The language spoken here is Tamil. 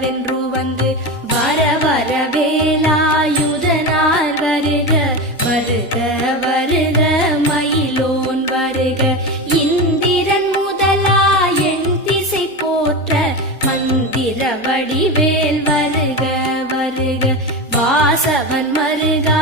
வென்று வந்து வர வர வேலாயுதனார் வருக வருக வருக மயிலோன் வருக இந்திரன் முதலா என் திசை போற்ற மந்திர வடிவேல் வருக வருக வாசவன் மருகா